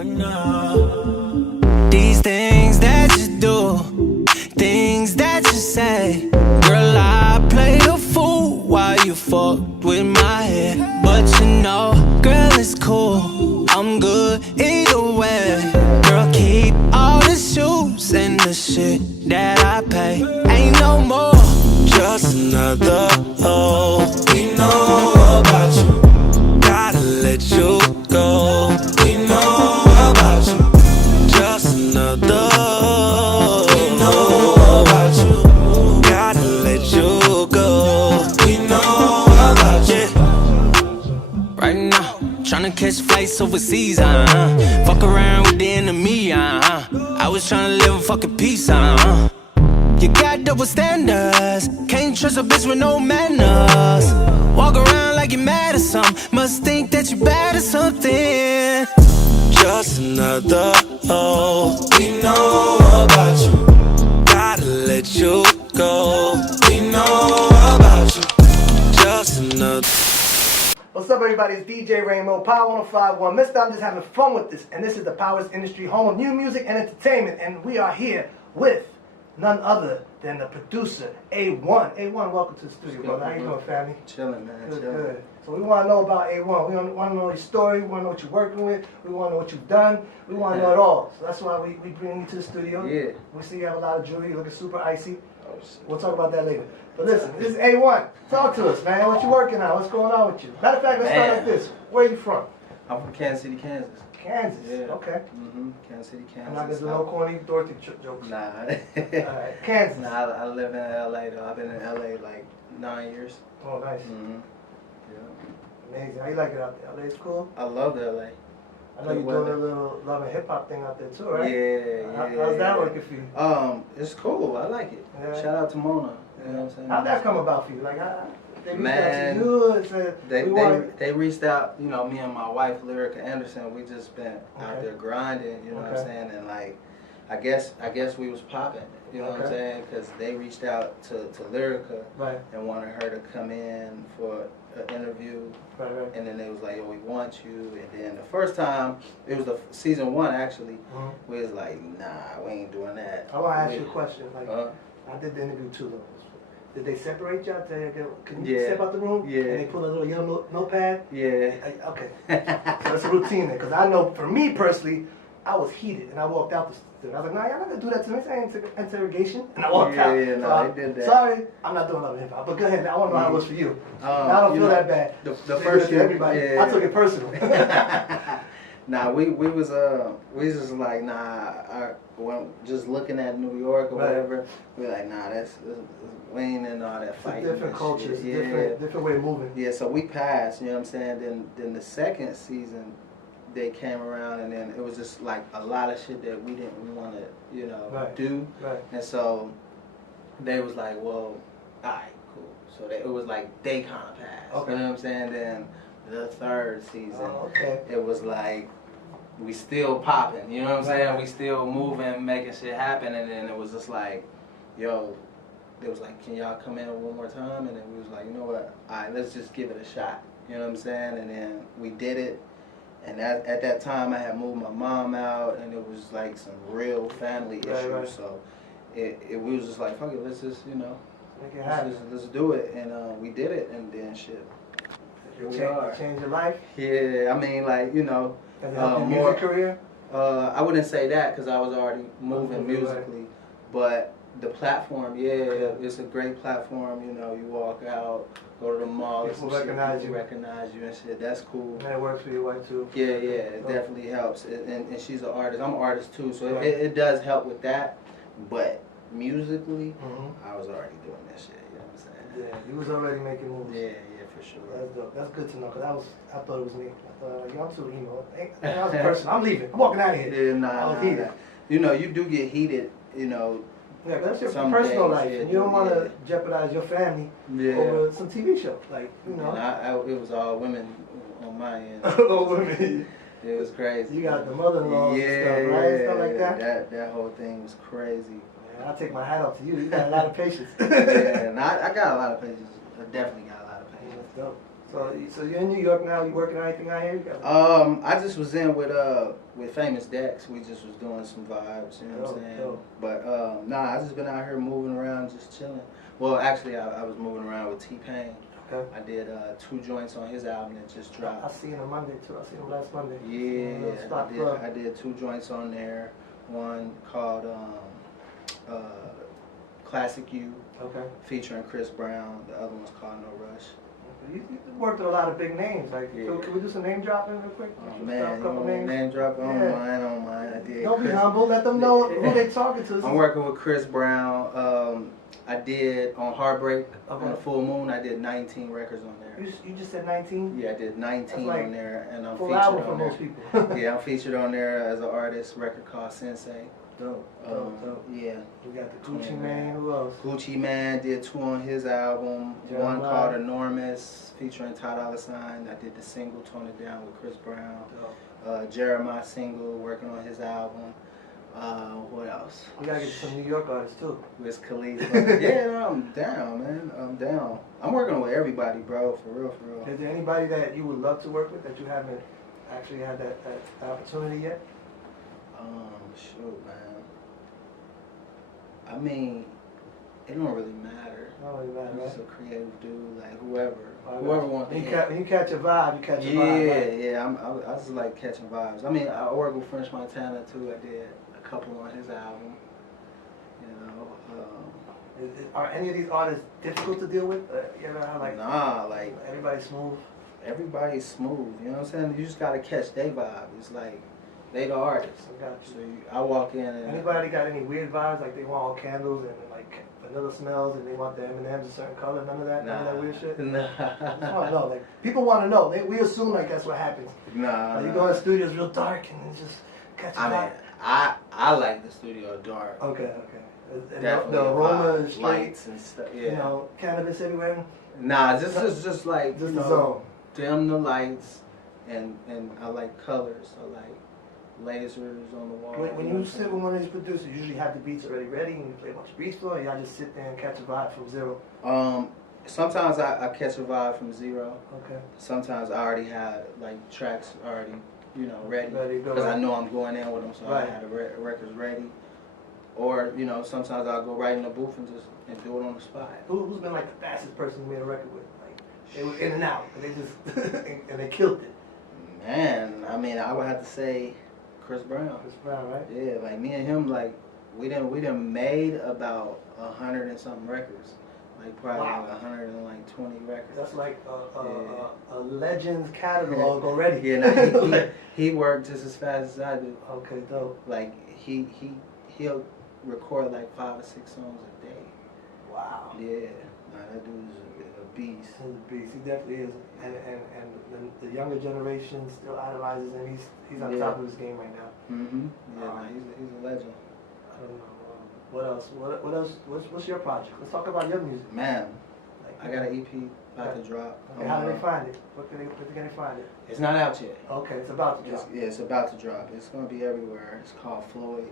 right now. These things that you do, things that you say, girl, I played a fool while you fucked with my head. But you know, girl, it's cool, I'm good either way. Girl, keep all the shoes and the shit that I pay. Ain't no more, just another hoe. We know about you, gotta let you go. We know about you, just another. We know about you, gotta let you go. We know about you. Right now, tryna catch flights overseas, fuck around with the enemy, I was tryna live a fucking peace, You got double standards, can't trust a bitch with no manners. Walk around like you're mad at something, must think that you're bad at something. Just another hoe. We know about you, gotta let you go. We know about you, just another. What's up, everybody? It's DJ Rainbow, Power 1051. Mister, I'm just having fun with this, and this is the Powers Industry, home of new music and entertainment, and we are here with none other than the producer, A1. A1, welcome to the studio, brother. How you doing, family? Chilling, man. Good, chilling. good. So we want to know about A1. We want to know your story. We want to know what you're working with. We want to know what you've done. We want to know it all. So that's why we bring you to the studio. Yeah. We see you have a lot of jewelry. You're looking super icy. Oh, shit. We'll talk about that later. But listen, this is A1. Talk to us, man. What you working on? What's going on with you? Matter of fact, let's start like this. Where are you from? I'm from Kansas City, Kansas. Kansas. Yeah. Okay. Kansas City, Kansas. I'm not gonna do no corny Dorothy jokes. Nah. Alright. Kansas. Nah, I live in LA though. I've been in LA like 9 years. Oh, nice. Yeah. Amazing. How you like it out there? LA's cool? I love the LA. I know you're doing a little love and hip hop thing out there too, right? Yeah. How's that working for you? It's cool. I like it. Yeah. Shout out to Mona. You know what I'm saying? How'd that come about for you? Like, they reached out Man, to you and said, they reached out, you know, me and my wife, Lyrica Anderson, we just been out there grinding, you know what I'm saying? And like, I guess we was popping, you know what I'm saying? Because they reached out to Lyrica and wanted her to come in for an interview. And then they was like, yo, we want you. And then the first time, it was the season 1 actually, we was like, nah, we ain't doing that. I want to ask you a question. Like, I did the interview too, though. Did they separate y'all? Can you step out the room? Yeah. And they pull a little yellow notepad? Yeah. Okay. So that's a routine there. Because I know, for me personally, I was heated. And I walked out the studio. I was like, nah, y'all not going to do that to me. This ain't interrogation. And I walked out. Yeah, no, they did that. Sorry, I'm not doing love and hip hop. But go ahead. I want to know how it was for you. I don't feel that bad. The first year, everybody. I took it personal. Nah, we was just like, nah, just looking at New York or whatever, we like, nah, we ain't in all that fighting. It's a different culture, it's a different way of moving. Yeah, so we passed, you know what I'm saying? Then the second season, they came around and then it was just like a lot of shit that we didn't want to, you know, do. Right. And so they was like, well, alright, cool. So it was like they kind of passed. Okay. You know what I'm saying? Then the third season, it was like we still popping, you know what I'm saying? We still moving, making shit happen, and then it was just like, yo, they was like, can y'all come in one more time? And then we was like, you know what, alright, let's just give it a shot, you know what I'm saying? And then we did it, and at that time I had moved my mom out, and it was like some real family issues, so we was just like, fuck it, let's just, you know, make it happen. Let's do it, and we did it, and then shit. Change your life? Yeah, I mean, like, you know, has it helped your music career? I wouldn't say that because I was already moving musically, but the platform, it's a great platform. You know, you walk out, go to the mall, people recognize you and shit. That's cool. And it works for your wife too. Yeah, it definitely helps. And she's an artist. I'm an artist too, so it does help with that. But musically, I was already doing that shit. You know what I'm saying? Yeah, you was already making moves. Yeah, for sure. That's dope. That's good to know because I thought it was me. I thought, like, yo, I'm too emo. I was a person. I'm leaving. I'm walking out of here. Yeah, I was heated. You know, you do get heated. You know. Yeah, but that's your personal life, and you don't want to jeopardize your family over some TV show, like, you know. And it was all women on my end. All women. It was crazy. You got the mother-in-law and stuff, right? Stuff like that. That whole thing was crazy. Man, I'll take my hat off to you. You got a lot of patience. Yeah, and I got a lot of patience. I definitely got a lot of patience. That's dope. So you're in New York now. You working on anything out here? I just was in with Famous Dex. We just was doing some vibes. You know what I'm saying? Dope. But nah, I just been out here moving around, just chilling. Well, actually, I was moving around with T-Pain. Okay. I did 2 joints on his album that just dropped. I seen him Monday too. I seen him last Monday. Yeah, I did 2 joints on there. One called Classic You, okay, featuring Chris Brown. The other one's called No Rush. You worked with a lot of big names. Like, Yeah. so can we do some name dropping real quick? Oh Just man, drop a couple names. name dropping on mine. I did. Don't be humble. Let them know who they talking to. I'm working with Chris Brown. I did on Heartbreak on the Full Moon. I did 19 records on there. You just said 19. Yeah, I did 19 like on there, and I'm full featured album on for there. most people. Yeah, I'm featured on there as an artist. Record called Sensei. Dope. Yeah. We got the Gucci Man. Who else? Gucci Man did 2 on his album. Jeremiah. One called Enormous, featuring Ty Dolla $ign. I did the single Tone It Down with Chris Brown. Jeremiah single, working on his album. What else? We gotta get some New York artists too. Wiz Khalifa. Yeah, no, I'm down, man. I'm down. I'm working with everybody, bro. For real, for real. Is there anybody that you would love to work with that you haven't actually had that opportunity yet? Shoot, man. I mean, it don't really matter. Don't really matter, I'm right? just a creative dude, like whoever wants to. When you catch a vibe, you catch a vibe. Right? Yeah. I just like catching vibes. I mean, I work with French Montana too. I did a couple on his album. You know. Are any of these artists difficult to deal with? You ever have like everybody's smooth? Everybody's smooth. You know what I'm saying? You just gotta catch their vibe. It's like they the artists. I got you. So I walk in and anybody got any weird vibes? Like they want all candles and like vanilla smells and they want the M&Ms a certain color. None of that. None of that weird shit. Nah. I don't know. Like people want to know. We assume like that's what happens. Nah. Like, you go in the studio, it's real dark and it's just catch a vibe. I mean, I like the studio dark. Okay. And Definitely the aroma is straight. lights and stuff. Yeah. You know, cannabis everywhere. Nah, just like Just the zone. Dim the lights, and I like colors. I like lasers on the wall. When you sit with one of these producers, you usually have the beats already ready and you play a bunch of beats for it, or y'all just sit there and catch a vibe from zero? Sometimes I catch a vibe from zero. Okay. Sometimes I already had like tracks already, ready. Because I know I'm going in with them, so I had the records ready. Or sometimes I'll go right in the booth and do it on the spot. Who's been like the fastest person you made a record with? Like they were in and out, and they just and they killed it. Man, I mean, I would have to say Chris Brown. Chris Brown, right? Yeah, like me and him, like we done made about 100 and something records, like probably like 120 records. That's like a Legends catalog already. Yeah, he worked just as fast as I do. Okay, dope. Like he'll record like 5 or 6 songs a day. Wow. Yeah, that dude's a beast. He's a beast. He definitely is. And the younger generation still idolizes him. He's on top of his game right now. Mm-hmm. Yeah, he's a legend. I don't know. What else? What else? What's your project? Let's talk about your music. Man, I got an EP about to drop. Okay, how do they find it? Where can they find it? It's not out yet. Okay, it's about to drop. It's about to drop. It's gonna be everywhere. It's called Floyd.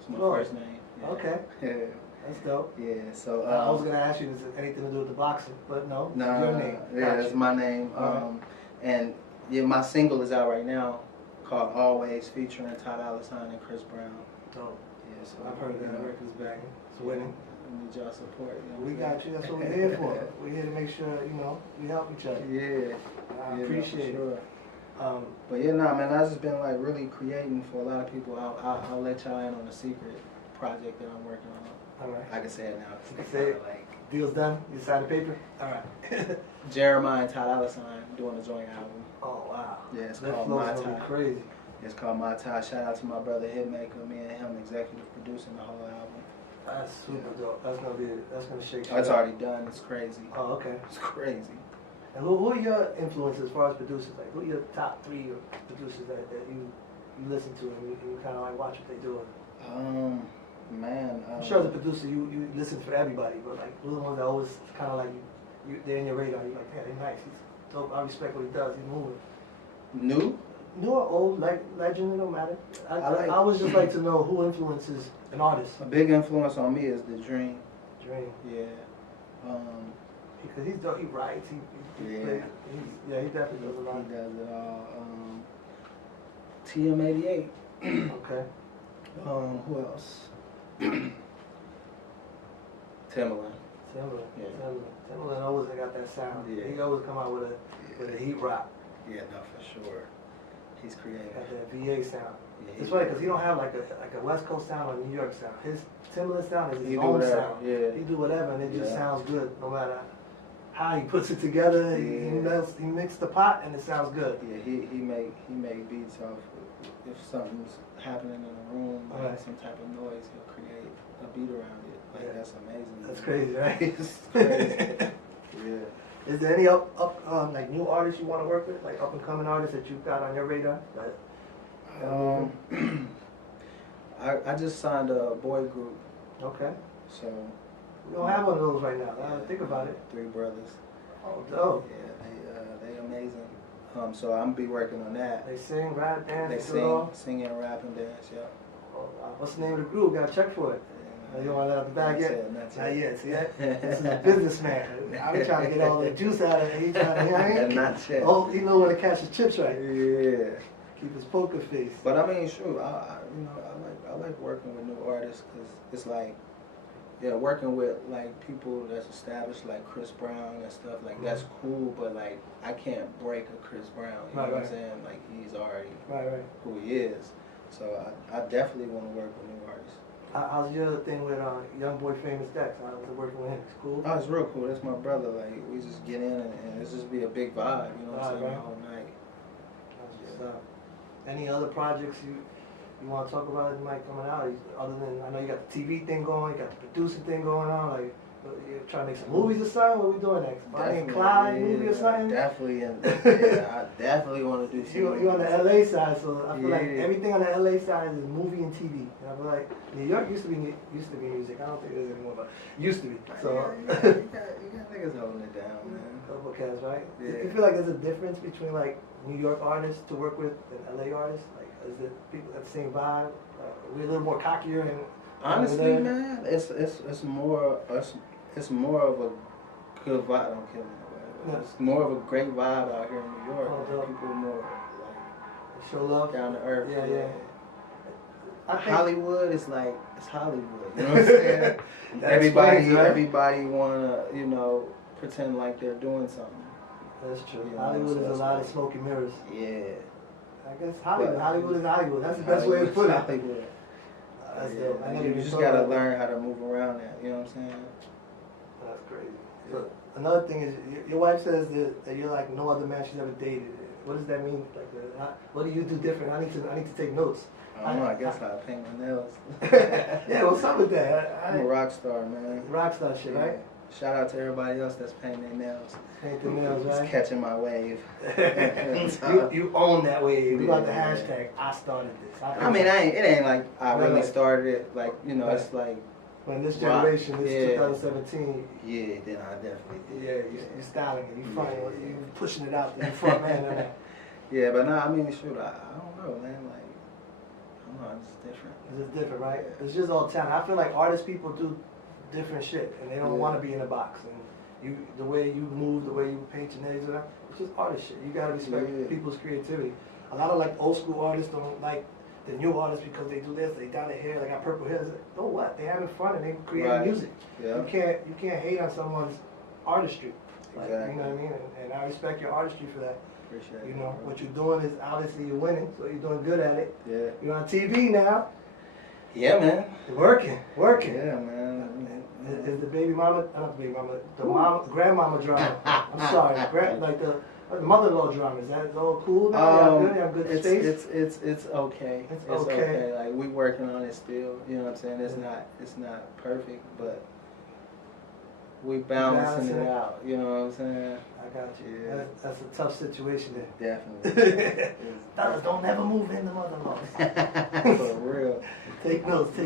It's my first name. Yeah. Okay. Yeah. That's dope. Yeah. So I was gonna ask you, is it anything to do with the boxing? But no. No. Your name. Yeah, it's my name. And my single is out right now, called Always, featuring Ty Dolla $ign and Chris Brown. Dope. Yeah. So I've heard that record's backing. It's winning. I need y'all support. We got you. That's what we're here for. We're here to make sure we help each other. Yeah. I appreciate it. But yeah, man, I've just been like really creating for a lot of people. I'll let y'all in on a secret project that I'm working on. All right. I can say it now. You can say it. Like, deal's done. You signed the paper. All right. Jeremiah and Ty Dolla $ign doing a joint album. Oh wow. Yeah, it's that called flow's My gonna Ty. be crazy. It's called My Ty. Shout out to my brother Hitmaker. Me and him executive producing the whole album. That's super dope. That's gonna shake. Oh, it's already done. It's crazy. Oh, okay. It's crazy. And who are your influences as far as producers? Like, who are your top 3 producers that you listen to and you kind of like watch what they doing? Man. I'm sure as a producer you listen for everybody, but like who are the ones that always kind of like they're in your radar. You're like, yeah, they're nice. He's dope. I respect what he does. He's moving. New or old, like legend, it don't matter. I always just like to know who influences an artist. A big influence on me is The Dream. Dream. Yeah. Because he writes, he definitely does a lot. He does it all. TM88. Okay. Who else? Timbaland. Timbaland always got that sound. Yeah. He always come out with a heat rock. Yeah, no, for sure. He's creative. Got that VA sound. Yeah, It's funny because he don't have like a West Coast sound or a New York sound. His Timbaland sound is his own whatever. sound. Yeah. He do whatever and it just sounds good no matter how he puts it together. Yeah. He mixed the pot and it sounds good. Yeah, he make beats off. If something's happening in a room, like some type of noise, he'll create a beat around it. Like that's amazing. That's crazy, right? It's crazy. Yeah. Is there any like new artists you want to work with, like up and coming artists that you've got on your radar? I just signed a boy group. Okay. So we don't have one of those right now. Think about it. 3 brothers. Oh, dope. Yeah, they amazing. So I'm be working on that. They sing, rap, dance. They sing and rap and dance. Yeah. Oh, what's the name of the group? Got to check for it. You don't want to let out the bag yet? Not yet. See that? This is a businessman. I be trying to get all the juice out of it. He trying, you know what I mean? Not yet. Oh, he know where to catch his chips right. Yeah. Keep his poker face. But I mean, sure. I like working with new artists because it's like, working with like people that's established like Chris Brown and stuff like that's cool. But like, I can't break a Chris Brown. You know what I'm saying? Like he's already who he is. So I definitely want to work with new artists. How's your thing with young boy Famous Dex? How's it working with him? It's cool? Oh, it's real cool. That's my brother. Like, we just get in and it's just be a big vibe, you know what I'm saying, the whole night. That's what's up. Any other projects you want to talk about that might coming out? Other than, I know you got the TV thing going, you got the producer thing going on, like, you're trying to make some movies or something? What are we doing next? Bonnie and Clyde movie or something? Definitely, I definitely want to do something. You on the LA side, so I feel like everything on the LA side is movie and TV. And I feel like New York used to be music. I don't think it is anymore, but used to be. So you got niggas holding it down, man. Couple cats, right? Yeah. You feel like there's a difference between like New York artists to work with and LA artists? Like, is it people at the same vibe? We're a little more cockier and honestly, man, it's more of a good vibe. Don't kill me. No. It's more of a great vibe out here in New York. People are more like show love, down to earth. Yeah. Hollywood is like it's Hollywood. You know what I'm saying? Everybody wanna pretend like they're doing something. That's true. Hollywood is a lot of smoke and mirrors. Yeah. I guess Hollywood is Hollywood. That's the best way to put it. Hollywood. That's dope. I know you just gotta learn how to move around that. You know what I'm saying? That's crazy. So another thing is, your wife says that you're like no other man she's ever dated. What does that mean? Like, what do you do different? I need to take notes. I don't know. I guess I paint my nails. Yeah, what's up with that? I'm a rock star, man. Rock star shit, right? Shout out to everybody else that's painting their nails. Paint the nails, right? Just catching my wave. you own that wave. You got the hashtag. I started this. I mean, it ain't like I really started it. Like it's like. When this generation, this is 2017. Yeah, then I definitely did. Yeah, you're styling it. You're pushing it out there. You're front man on that. Yeah, but no, I mean, shoot, I don't know, man. Like, I don't know, it's just different. It's just different, right? It's just all talent. I feel like artist people do different shit, and they don't want to be in a box. And the way you move, the way you paint your nails, it's just artist shit. You gotta respect people's creativity. A lot of like old school artists don't like the new artists because they do this, they dye their hair, they got purple hair. So what? They having fun and they creating music. Yeah. You can't hate on someone's artistry. Like, exactly. You know what I mean? And I respect your artistry for that. Appreciate it. What you're doing is obviously you're winning, so you're doing good at it. Yeah. You're on TV now. Yeah, man. Working. Yeah, man. Is the baby mama, not the baby mama, the grandmama drama. I'm sorry, like the mother-in-law drama. Is that all cool now? You have good space? It's okay. It's okay. Like we working on it still. You know what I'm saying? It's not perfect, but we balancing it out. You know what I'm saying? I got you. Yeah. That's a tough situation there. Definitely. Fellas, don't never move in the mother-in-laws. For real. Take notes.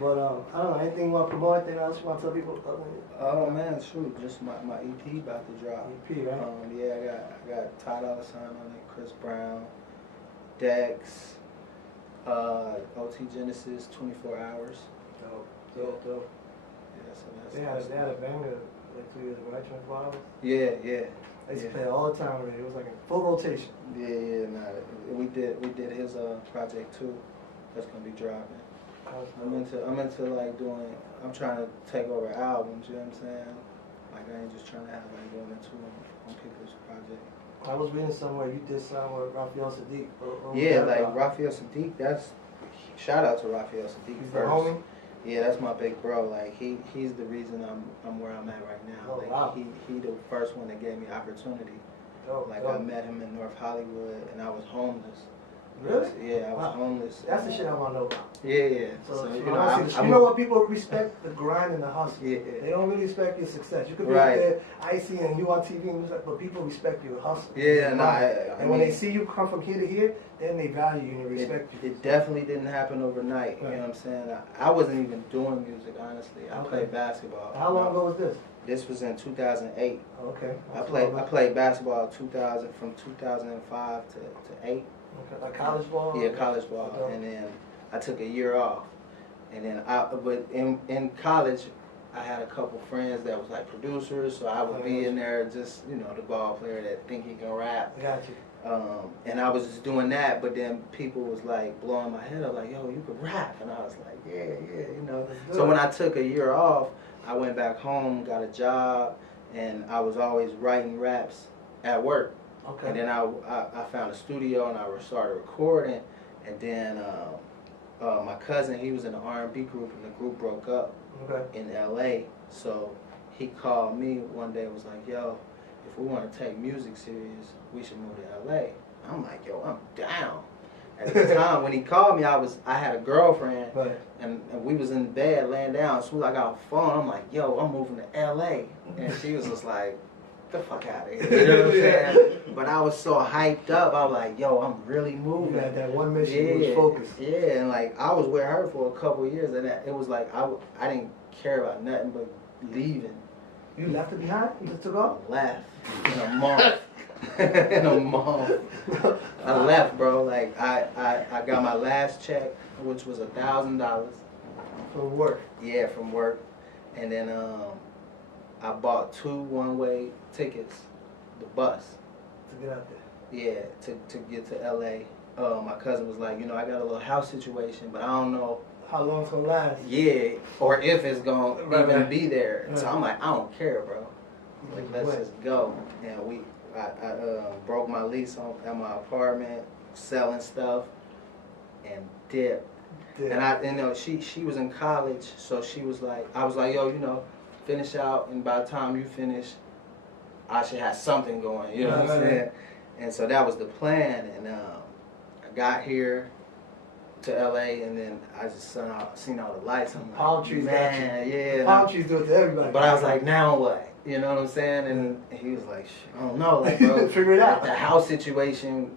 But I don't know, anything you want to promote, anything else you want to tell people? Oh man, shoot, just my EP about to drop. EP, right? Yeah, I got Ty Dolla $ign on it, Chris Brown, Dex, OT Genesis, 24 Hours. Dope. Yeah, so They had a banger Like 2 years ago, right? 24 hours? Yeah, yeah. I used to play it all the time already. It was like in full rotation. Yeah, nah. We did his project too. That's gonna be dropping. I'm into like doing. I'm trying to take over albums. You know what I'm saying? Like I ain't just trying to have like one or two on people's project. I was reading somewhere you did something with Raphael Sadiq. Yeah, like Raphael Sadiq. That's shout out to Raphael Sadiq He's first. the homie? Yeah, that's my big bro. Like he's the reason I'm where I'm at right now. Oh, like wow. he the first one that gave me opportunity. I met him in North Hollywood and I was homeless. Really? Yeah, I was homeless. That's the shit I want to know about. Yeah. So you know what, people respect the grind and the hustle. Yeah. They don't really respect your success. You could be Right. out there icy and you on TV and but people respect your hustle. Yeah, and when they see you come from here to here, then they value you and respect you. It definitely didn't happen overnight. Right. You know what I'm saying? I wasn't even doing music, honestly. I played basketball. How long ago was this? This was in 2008. Okay. I played basketball 2000 from 2005 to 8. Okay. Like college ball? Yeah, college ball. Okay. And then I took a year off. And then but in college, I had a couple friends that was like producers, so I would be in there just, you know, the ball player that think he can rap. Got you. And I was just doing that, but then people was like blowing my head up, like, yo, you could rap. And I was like, yeah, you know. So when I took a year off, I went back home, got a job, and I was always writing raps at work. Okay. And then I found a studio and I started recording, and then my cousin, he was in an R&B group, and the group broke up in LA. So he called me one day and was like, yo, if we want to take music serious, we should move to LA. I'm like, yo, I'm down. At the time when he called me, I had a girlfriend, and we was in bed laying down. As soon as I got a phone, I'm like, yo, I'm moving to LA. And she was just like, the fuck out of here. You know what I'm saying? But I was so hyped up. I was like, yo, I'm really moving. You had that one mission, you was focused. Yeah, and like I was with her for a couple of years, and it was like I didn't care about nothing but leaving. You left it behind? You just took off? Left in a month. In a month. I left, bro. Like I got my last check, which was $1,000. From work? Yeah, from work. And then I bought 2 one-way tickets, the bus. To get out there? Yeah, to get to LA. My cousin was like, you know, I got a little house situation, but I don't know how long it's gonna last. Yeah, or if it's gonna even be there. So I'm like, I don't care, bro. Like, let's just go. And I broke my lease at my apartment, selling stuff, and dipped. And she was in college, so she was like, I was like, yo, you know, finish out, and by the time you finish, I should have something going. You know what I'm saying? And so that was the plan. And I got here to LA, and then I just seen all the lights. I'm like, palm trees, man, yeah. Palm trees do it to everybody. But I was like, now what? You know what I'm saying? And he was like, I don't know, like, bro. Figure it out. The house situation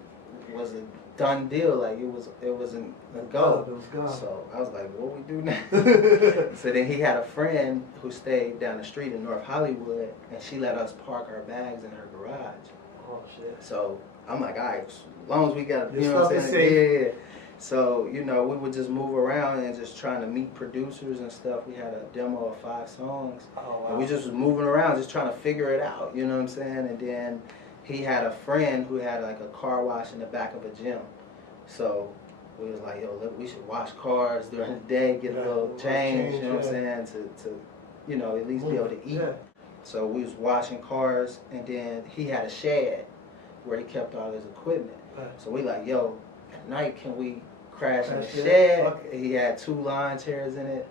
was a done deal. Like, it wasn't a go. It was gone. So I was like, what we do now? So then he had a friend who stayed down the street in North Hollywood, and she let us park our bags in her garage. Oh shit. So I'm like, all right, as long as we got, you know what I'm saying? Yeah. So, you know, we would just move around and just trying to meet producers and stuff. We had a demo of 5 songs. Oh, wow. And we just was moving around, just trying to figure it out, you know what I'm saying? And then he had a friend who had like a car wash in the back of a gym. So we was like, yo, look, we should wash cars during the day, get a little change, you know what I'm saying, to you know, at least be able to eat. Yeah. So we was washing cars, and then he had a shed where he kept all his equipment. Right. So we like, yo, at night can we crash in the shed? He had 2 lawn chairs in it.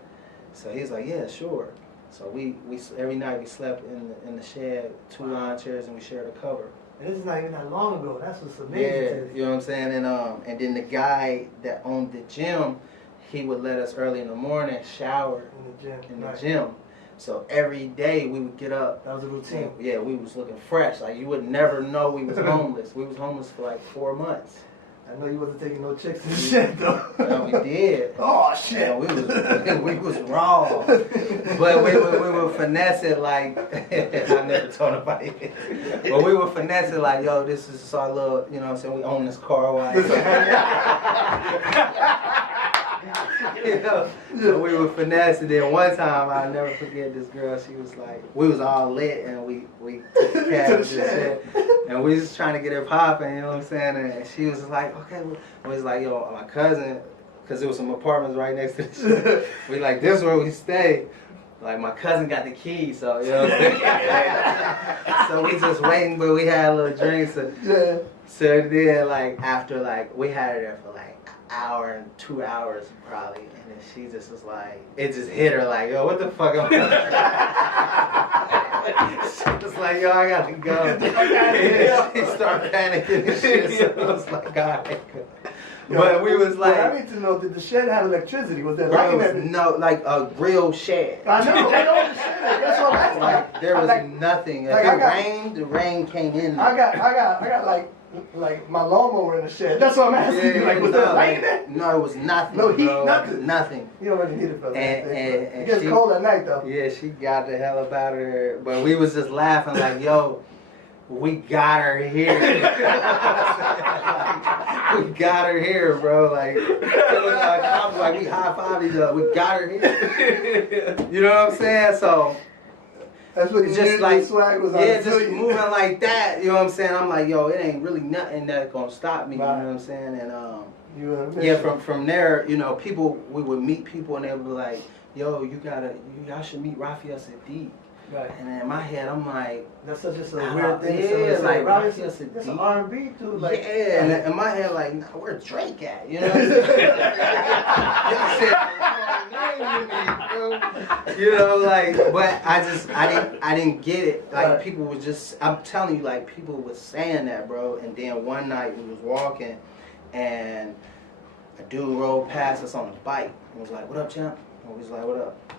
So he's like, yeah, sure. So we every night we slept in the shed, 2 lawn chairs, and we shared a cover. And this is not even that long ago. That's what's amazing. Yeah, you know what I'm saying? And then the guy that owned the gym, he would let us early in the morning shower in the gym. So every day we would get up. That was a routine. Yeah, we was looking fresh. Like, you would never know we was homeless. We was homeless for like 4 months. I know you wasn't taking no chicks to the shit though. No, we did. Oh shit. Yeah, we was raw. But we were finessing like I never told nobody. But we were finessing like, yo, this is our little, you know what I'm saying, we own this car wash. You know, so we were finessing. Then one time, I'll never forget this girl. She was like, we was all lit and we took the cab to the shed. And we was just trying to get it popping, you know what I'm saying? And she was like, okay. We was like, yo, my cousin, because there was some apartments right next to the shed. We like, this is where we stay. Like, my cousin got the key, so, you know what I'm saying? So we just waiting, but we had a little drink. So then, like, after, like, we had her there for, like, an hour and 2 hours, probably. And then she just was like, it just hit her, like, yo, what the fuck am I? She was like, yo, I gotta go. She started panicking and shit, so I was like, God, but we was like, I need to know, did the shed have electricity? Was there lighting at it? No, like a real shed. I know the shed. That's what I'm like. There was nothing. If it rained, the rain came in. I got like my lawnmower in the shed. That's what I'm asking you. Like, was there lighting there? No, it was nothing. No heat, bro. nothing. Nothing. You don't really need it for that. And it gets cold at night though. Yeah, she got the hell up out of there. But we was just laughing like, yo, we got her here. We got her here, bro. Like, it was like we high-fived each other. We got her here. You know what I'm saying? So that's what just like swag was. Yeah, just moving like that. You know what I'm saying? I'm like, yo, it ain't really nothing that's gonna stop me. Right. You know what I'm saying? And yeah, from there, you know, we would meet people and they would be like, yo, y'all should meet Raphael Sadiq. Right. And in my head, I'm like, that's such a weird thing. Yeah, like Raphael Sadiq. That's Sadiq. an R&B dude. Like, yeah, and in my head, like, nah, where Drake at? You know what I'm saying? Y'all said the wrong name to me, bro. You know, like, but I didn't get it. Like, right. People was just, I'm telling you, like, people was saying that, bro. And then one night we was walking, and a dude rolled past us on a bike and was like, "What up, champ?" And we was like, "What up?"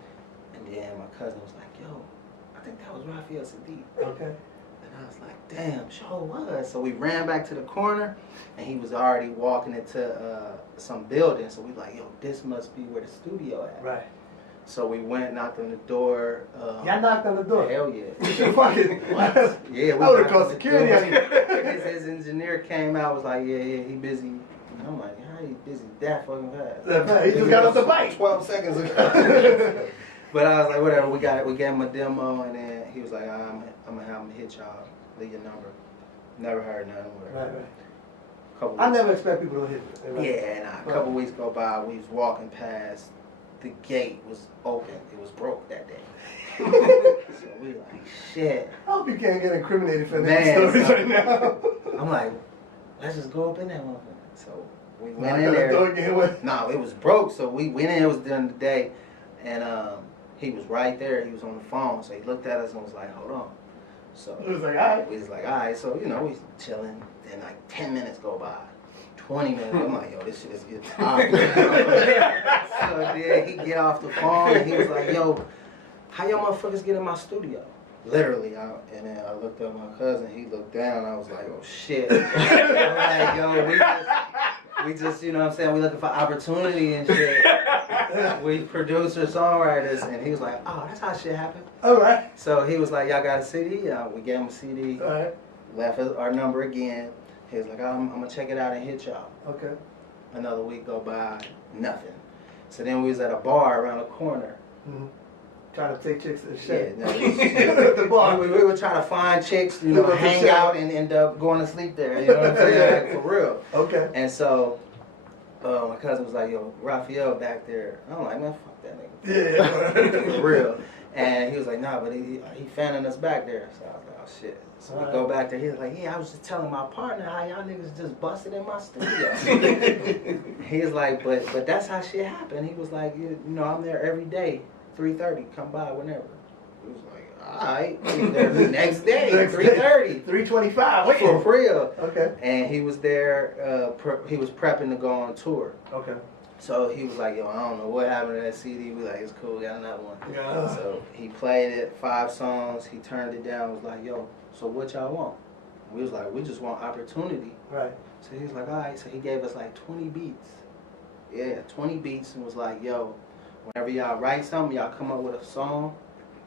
And then my cousin was like, "Yo, I think that was Raphael Sadiq." Okay. And I was like, damn, sure was. So we ran back to the corner, and he was already walking into some building. So we like, yo, this must be where the studio at. Right. So we went, knocked on the door. Y'all knocked on the door? Hell yeah. Fucking what? Yeah, we I would have called security on you. His engineer came out, was like, yeah, he busy. And I'm like, how he busy that fucking fast? He just got off the bike 12 seconds ago. But I was like, whatever, we got it. We gave him a demo, and then he was like, I'm going to have him hit y'all, leave your number. Never heard nothing. Right. I never expect people to hit it. Right? Yeah, nah, a couple weeks go by, we was walking past, the gate was open. It was broke that day. So we like, shit. I hope you can't get incriminated for that stories right now. I'm like, let's just go up in that motherfucker. So we went in there. No, it was broke, so we went in. It was during the day, and he was right there. He was on the phone, so he looked at us and was like, "Hold on." So he was like, "All right." We was like, "All right." So we was chilling. Then like 10 minutes go by, 20 minutes. I'm like, "Yo, this shit is getting tired." So then he get off the phone and he was like, "Yo, how y'all motherfuckers get in my studio?" Literally, and then I looked at my cousin. He looked down. I was like, "Oh shit!" I'm like, "Yo, we just, you know what I'm saying? We looking for opportunity and shit. We producers, songwriters." And he was like, "Oh, that's how shit happened." All right. So he was like, "Y'all got a CD?" We gave him a CD. All right. Left our number again. He was like, I'm gonna check it out and hit y'all. Okay. Another week go by, nothing. So then we was at a bar around the corner. Mm-hmm. Trying to take chicks to the shit. Yeah, no, the bar. We were trying to find chicks, hang out and end up going to sleep there. You know what I'm saying? Like, for real. Okay. And so my cousin was like, "Yo, Raphael back there." I'm like, "Man, fuck that nigga." Yeah. For real. And he was like, "Nah, but he fanning us back there." So I was like, "Oh shit." So we go back there. He was like, "Yeah, I was just telling my partner how y'all niggas just busted in my studio." He was like, but that's how shit happened. He was like, you know, I'm there every day, 3:30. Come by whenever. He was like, all right. There the next day, 3:30. 3:25. Wait. For real. Okay. And he was there. He was prepping to go on tour. Okay. So he was like, "Yo, I don't know what happened to that CD." We like, "It's cool, got another one." Yeah. So he played it, 5 songs. He turned it down. Was like, "Yo, so what y'all want?" We was like, "We just want opportunity." Right. So he was like, "All right." So he gave us like 20 beats. Yeah, 20 beats, and was like, "Yo, whenever y'all write something, y'all come up with a song,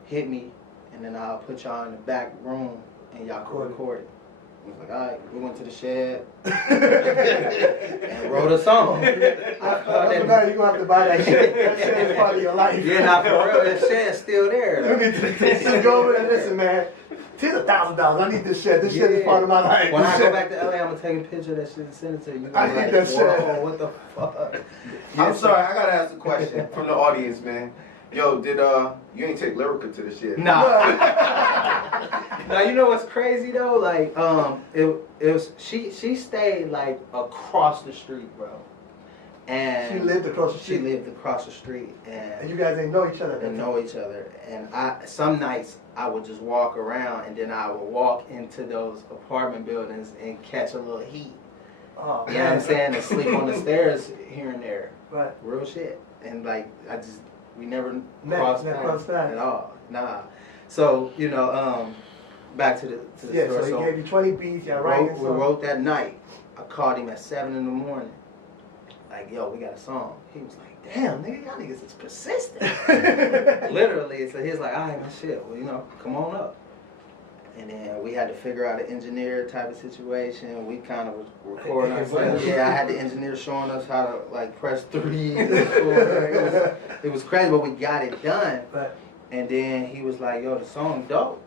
hit me, and then I'll put y'all in the back room and y'all can record it." We was like, all right, we went to the shed and wrote a song. Now you're going to have to buy that shit. That shit is part of your life. Yeah, not for real. That shed's still there. You need to go over and listen, man. Here's $1,000. I need this shit. This shit is part of my life. When I go back to LA, I'm gonna take a picture of that shit and send it to you. I need that shit. What the fuck? I'm sorry, I gotta ask a question from the audience, man. Yo, did you ain't take Lyrica to the shit? Nah. Now you know what's crazy though? Like it was she stayed like across the street, bro. And she lived across the street. She lived across the street, and you guys didn't know each other. Didn't know each other, and some nights I would just walk around, and then I would walk into those apartment buildings and catch a little heat. Oh, you know what I'm saying? And sleep on the stairs here and there. Right. Real shit. And like we never crossed paths at all. Nah. So back to the story. So he gave you 20 beats. We wrote that night. I called him at 7 in the morning. Like, yo, we got a song. He was like, damn, nigga, y'all niggas is persistent. Literally, so he's like, all right, man, shit, well, come on up. And then we had to figure out an engineer type of situation. We kind of was recording ourselves. Yeah, I had the engineer showing us how to, like, press 3. It was crazy, but we got it done. And then he was like, yo, the song dope.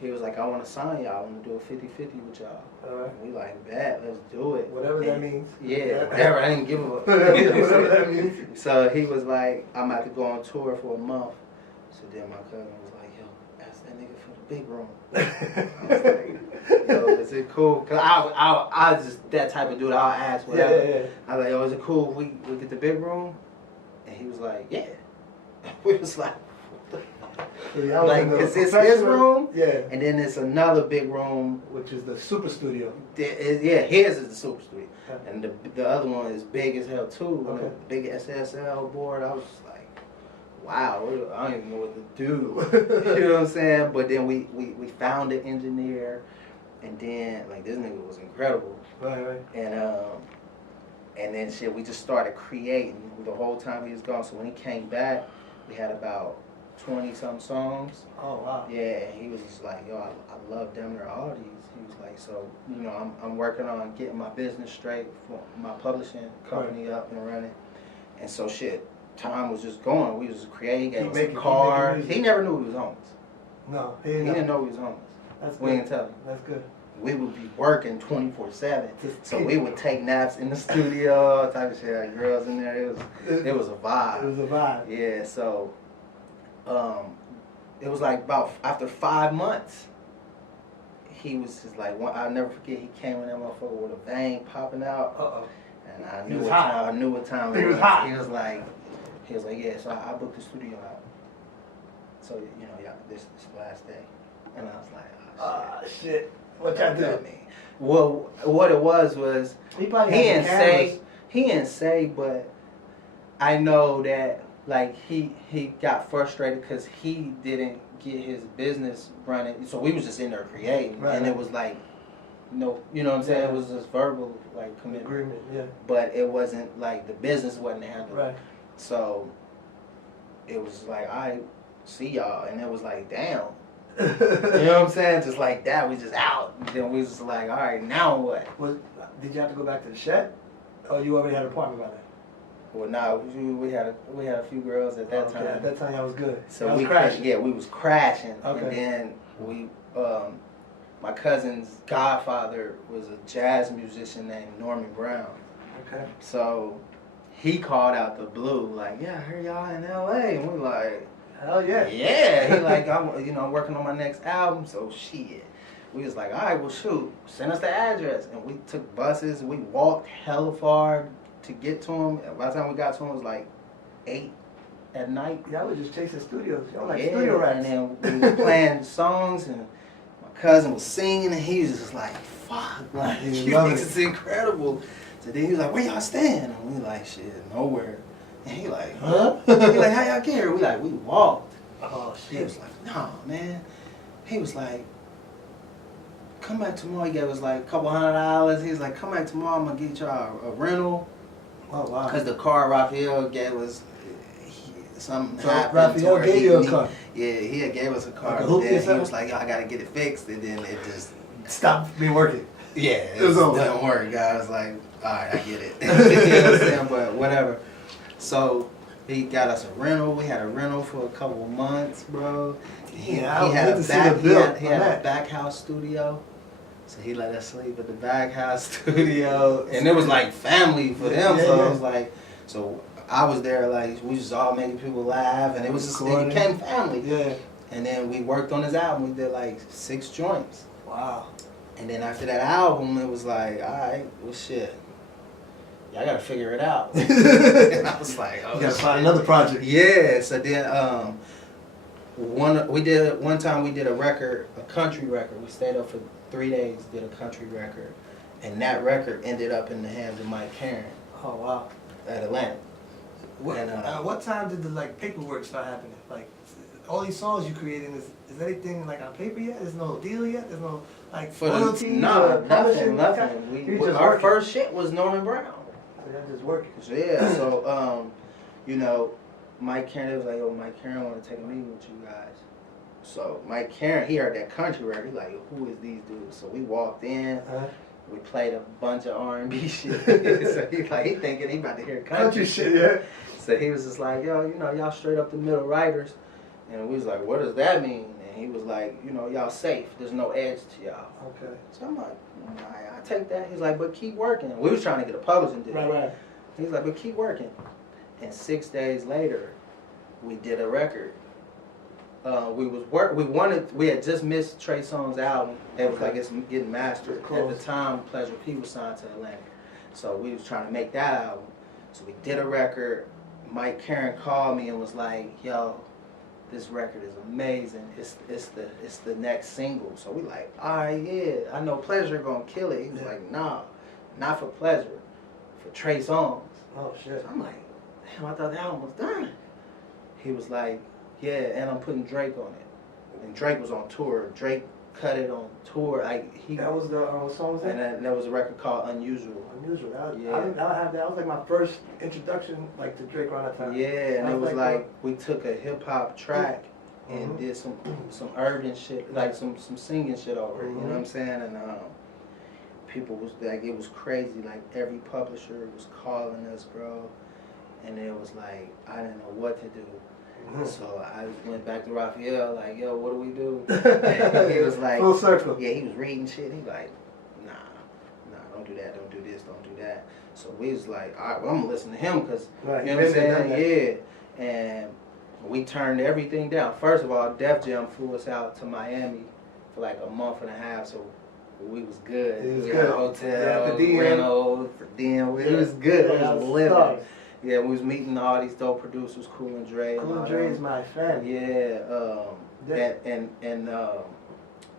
He was like, I want to sign y'all. I want to do a 50-50 with y'all. We like, bet, let's do it. Whatever that means. Yeah, whatever. I didn't give a whatever that means. So he was like, I'm about to go on tour for a month. So then my cousin was like, yo, ask that nigga for the big room. I was like, yo, is it cool? Because I was just that type of dude. I'll ask whatever. Yeah. I was like, yo, is it cool if we get the big room? And he was like, yeah. We was like, like, cause it's his room, and then it's another big room, which is the super studio. His is the super studio, and the other one is big as hell too. Okay. Big SSL board. I was just like, wow, I don't even know what to do. You know what I'm saying? But then we found an engineer, and then like this nigga was incredible. Right. And then shit, we just started creating the whole time he was gone. So when he came back, we had about 20-some songs. Oh, wow. Yeah, he was just like, yo, I love damn near all these. He was like, so, I'm working on getting my business straight for my publishing company up and running. And so, shit, time was just going. We was creating, getting a car. He never knew he was homeless. No, he didn't know he was homeless. That's we good. didn't tell him. That's good. We would be working 24/7, so we would take naps in the studio, type of shit. Like girls in there, it was a vibe. It was a vibe. Yeah, so it was like about after 5 months, he was just like, I'll never forget. He came in that motherfucker with a vein popping out, and I knew what time it was. Hot. He was like, yeah. So I booked the studio out. So this last day, and I was like, shit. What y'all do? Well, what it was he didn't say, but I know that like he got frustrated because he didn't get his business running, so we was just in there creating, and it was like, no, you know what I'm saying? It was just verbal like commitment, agreement, but it wasn't like the business wasn't handled, right? So it was like, I see y'all, and it was like, damn. You know what I'm saying? Just like that, we just out. Then we was just like, all right, now what? Did you have to go back to the shed, or you already had an apartment by then? Well, no, we had a few girls at that time. At that time, that was good. So we crashing. Yeah, we was crashing. Okay. And then we, my cousin's godfather was a jazz musician named Norman Brown. Okay. So he called out the blue, like, yeah, I heard y'all in L.A. And we like, hell yeah. Yeah. He like, I'm working on my next album, so shit. We was like, all right, well, shoot, send us the address. And we took buses, and we walked hella far to get to him. And by the time we got to him, it was like 8 at night. Y'all were just chasing studios. Y'all like studio rats. And then we was playing songs, and my cousin was singing, and he was just like, fuck, like, you think it's incredible. So then he was like, where y'all staying? And we like, shit, nowhere. And he like, huh? He like, how y'all get here? We like, we walked. Oh, shit. He was like, nah, man. He was like, come back tomorrow. He gave us like a couple $100. He was like, come back tomorrow. I'm going to get y'all a rental. Oh, wow. Because the car Raphael gave us, something happened. Raphael gave you a car? Yeah, he had gave us a car. Like a and then he was like, yo, I got to get it fixed. And then it just stopped me working. Yeah, it was over. Doesn't work. I was like, all right, I get it. You know what I'm saying? But whatever. So he got us a rental. We had a rental for a couple of months, bro. He had a back house studio. So he let us sleep at the back house studio. And it was like family for them. So it was like, so I was there, like, we just all making people laugh. And it was just, it became family. Yeah. And then we worked on his album. We did like 6 joints. Wow. And then after that album, it was like, all right, well, shit. Y'all gotta figure it out. And I was like, oh, you gotta find another project. Yeah. So then, one time we did a record, a country record. We stayed up for 3 days, did a country record, and that record ended up in the hands of Mike Karen. Oh wow. At Atlantic. What time did the like paperwork start happening? Like all these songs you creating, is anything like on paper yet? There's no deal yet. There's no like royalties. No, nothing. Our first shit was Norman Brown. That's just working. So, yeah. So you know, Mike Karen was like, "Yo, Mike Karen want to take a meeting with you guys." So Mike Karen, he heard that country record. He like, "Who is these dudes?" So we walked in. We played a bunch of R&B shit. So he thinking he about to hear country shit. Yeah. So he was just like, "Yo, you know, y'all straight up the middle writers." And we was like, "What does that mean?" And he was like, "You know, y'all safe. There's no edge to y'all." Okay. So I'm like, I take that. He's like, "But keep working." We was trying to get a publishing deal. Right. He's like, "But keep working." And 6 days later, we did a record. We had just missed Trey Songz album. It was like, it's getting mastered. At the time, Pleasure P was signed to Atlantic. So we was trying to make that album. So we did a record. Mike Karen called me and was like, "Yo, this record is amazing. It's the next single." So we like, all right, yeah, I know Pleasure gonna kill it. He was like, "Nah, not for Pleasure, for Trey Songz." Oh shit. So I'm like, damn, I thought the album was done. He was like, "Yeah, and I'm putting Drake on it." And Drake was on tour. Drake cut it on tour. That was the song. And that was a record called Unusual. Unusual. I didn't have that. That was like my first introduction, like to Drake around that time. Yeah, and it was like we took a hip hop track and did some urban shit, like some singing shit over it. You know what I'm saying? And people was like, it was crazy. Like every publisher was calling us, bro. And it was like I didn't know what to do. So I went back to Raphael, like, "Yo, what do we do?" And he was like, full circle. Yeah, he was reading shit. He like, nah, don't do that, don't do this, don't do that. So we was like, all right, well, I'm gonna listen to him because, you know what I'm saying? Yeah. And we turned everything down. First of all, Def Jam flew us out to Miami for like a month and a half, so we was good. It was we good. Had a hotel, rental, per diem. It was good. It was living. Yeah, we was meeting all these dope producers, Cool and Dre. Cool and Dre is my friend. Yeah,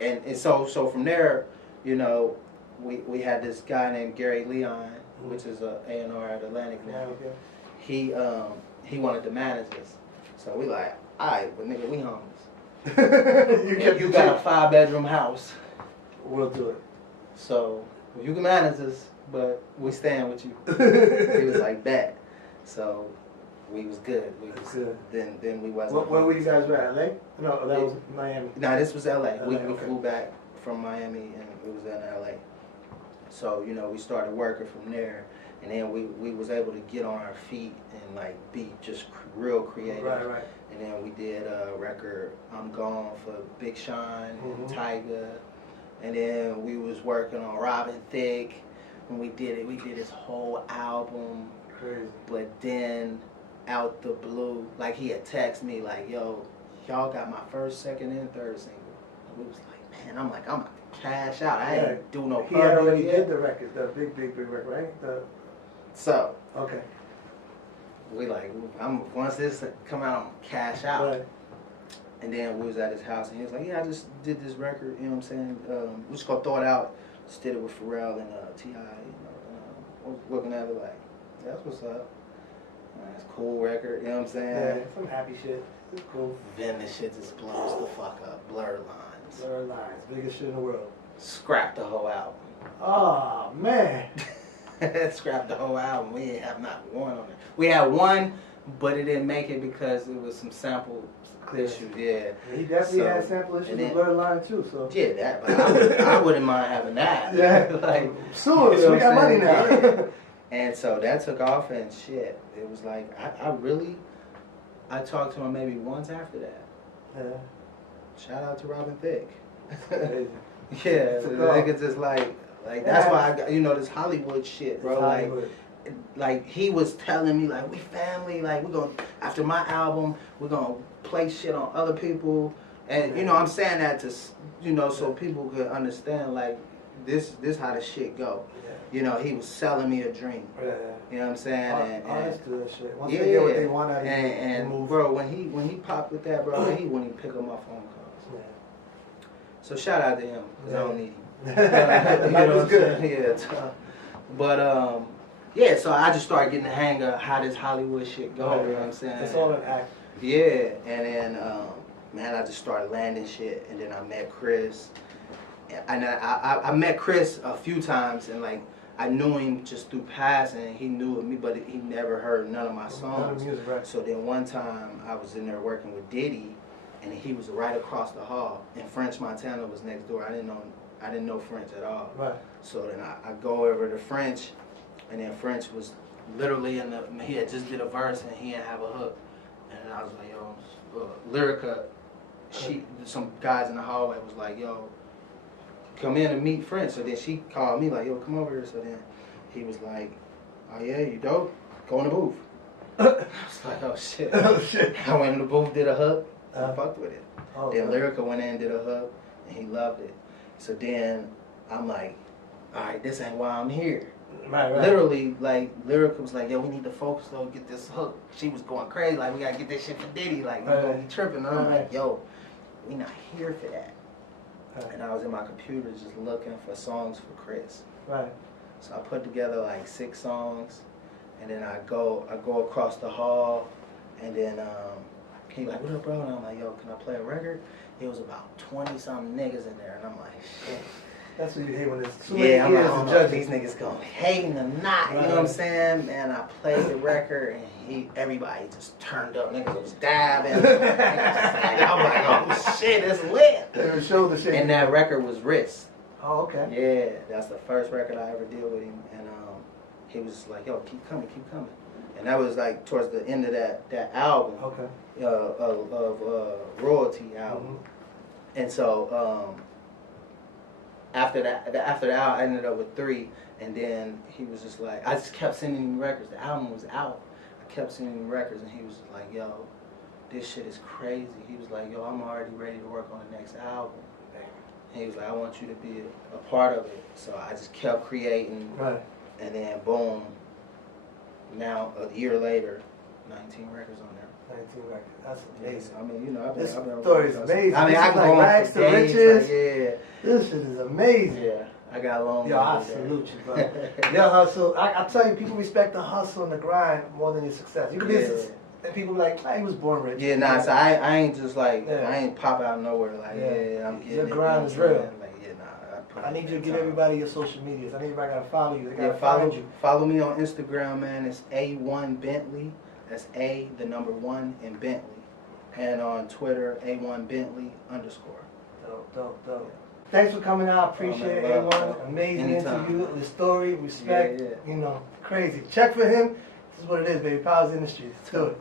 and so from there, you know, we had this guy named Gary Leon, which is a A&R at Atlantic now. Okay. He wanted to manage us, so we like, all right, but nigga, we homeless. you got a 5-bedroom house. We'll do it. So you can manage us, but we staying with you. He was like that. So we was good. Then we wasn't. Where were you guys at? LA? No, that was Miami. No, this was LA. We flew back from Miami and it was in LA. So, you know, we started working from there, and then we was able to get on our feet and like be just real creative. Right. And then we did a record, I'm Gone, for Big Sean and Tyga. And then we was working on Robin Thicke, and we did this whole album. Crazy. But then, out the blue, like he had texted me like, "Yo, y'all got my first, second, and third single." And we was like, man, I'm about to cash out. I ain't do no He had already did the record, the big record, right? So. Okay. We like, once this come out, I'm gonna cash out. Right. And then we was at his house, and he was like, "Yeah, I just did this record, you know what I'm saying? We just gonna throw it out." Just did it with Pharrell and T.I., you know. I was looking at it like, that's what's up. That's a cool record, you know what I'm saying? Yeah, some happy shit. It's cool. Then the shit just blows the fuck up. Blur Lines. Blur Lines, biggest shit in the world. Scrapped the whole album. Oh, man. Scrapped the whole album. We didn't have not one on it. We had one but it didn't make it because it was some sample issues. Yeah, he definitely had sample issues with Blurred Line too. So yeah, that. But I wouldn't mind having that. Yeah, like soon, you know we got money now. Yeah. And so that took off, and shit, it was like I talked to him maybe once after that. Yeah. Shout out to Robin Thicke. Crazy. Yeah, the nigga just like that's why I got, you know, this Hollywood shit, bro. Like he was telling me like we family, like we gonna after my album we're gonna play shit on other people, and you know I'm saying that to so people could understand like this how the shit go. You know, he was selling me a dream. You know what I'm saying? That's good shit. Once they get what they want out of you, and bro, when he popped with that, bro, he wouldn't even pick up my phone calls. Yeah. So shout out to him, because I don't need him. You know what I'm saying? Yeah. But yeah, so I just started getting the hang of how this Hollywood shit go. You know what I'm saying? It's all an act. Yeah, and then man, I just started landing shit, and then I met Chris. And I met Chris a few times, and like I knew him just through passing. He knew of me, but he never heard none of my songs. Music, right. So then one time I was in there working with Diddy, and he was right across the hall, and French Montana was next door. I didn't know French at all. Right. So then I go over to French, and then French was literally he had just did a verse and he didn't have a hook, and I was like, yo, Lyrica, some guys in the hallway was like, yo, come in and meet French. So then she called me like, yo, come over here. So then he was like, oh yeah, you dope? Go in the booth. I was like, oh shit. Oh shit. I went in the booth, did a hook, and fucked with it. Oh, then Lyrica went in, did a hook, and he loved it. So then I'm like, all right, this ain't why I'm here. Right. Literally, like, Lyrica was like, yo, we need to focus though, get this hook. She was going crazy, like, we gotta get this shit for Diddy, like, we gonna be tripping. And I'm like, yo, we not here for that. And I was in my computer just looking for songs for Chris. Right. So I put together like 6 songs, and then I go across the hall, and then he like, what up, bro? And I'm like, yo, can I play a record? It was about 20-something niggas in there, and I'm like, shit. That's what you hate when it's too yeah, I'm many like, ears I don't to know judge if these niggas gonna hate or not. You know what I'm saying? Man, I played the record, and everybody just turned up. Niggas was dabbing. I'm like, oh shit, it's lit. Shoulder shit. And that record was Wrist. Oh, okay. Yeah, that's the first record I ever did with him, and he was just like, yo, keep coming. And that was like towards the end of that album. Okay. Of Royalty album. Mm-hmm. And so after that album, I ended up with 3, and then he was just like, I just kept sending him records. The album was out. I kept sending him records, and he was just like, yo, this shit is crazy. He was like, yo, I'm already ready to work on the next album. And he was like, I want you to be a part of it. So I just kept creating. Right. And then boom, now a year later, 19 records on there. 19 records. That's amazing. I mean, you know, I've been story is amazing. I mean, I can like go rags to riches. Like, yeah. This shit is amazing. Yeah, I got a long. Yo, I salute you, bro. Your hustle. I tell you, people respect the hustle and the grind more than your success. You could be and people be like, he was born rich. Yeah, nah. So I ain't just like I ain't pop out of nowhere like I'm getting your grind is real. Like I need you to give everybody your social medias. I need everybody gotta follow you. They gotta find you. Follow me on Instagram, man. It's A1 Bentley. That's A, the number 1, and Bentley. And on Twitter, A1 Bentley _. Dope. Thanks for coming out. Appreciate it, A1. Amazing interview. The story, respect. You know, crazy. Check for him. This is what it is, baby. Powers Industries. Let's do it.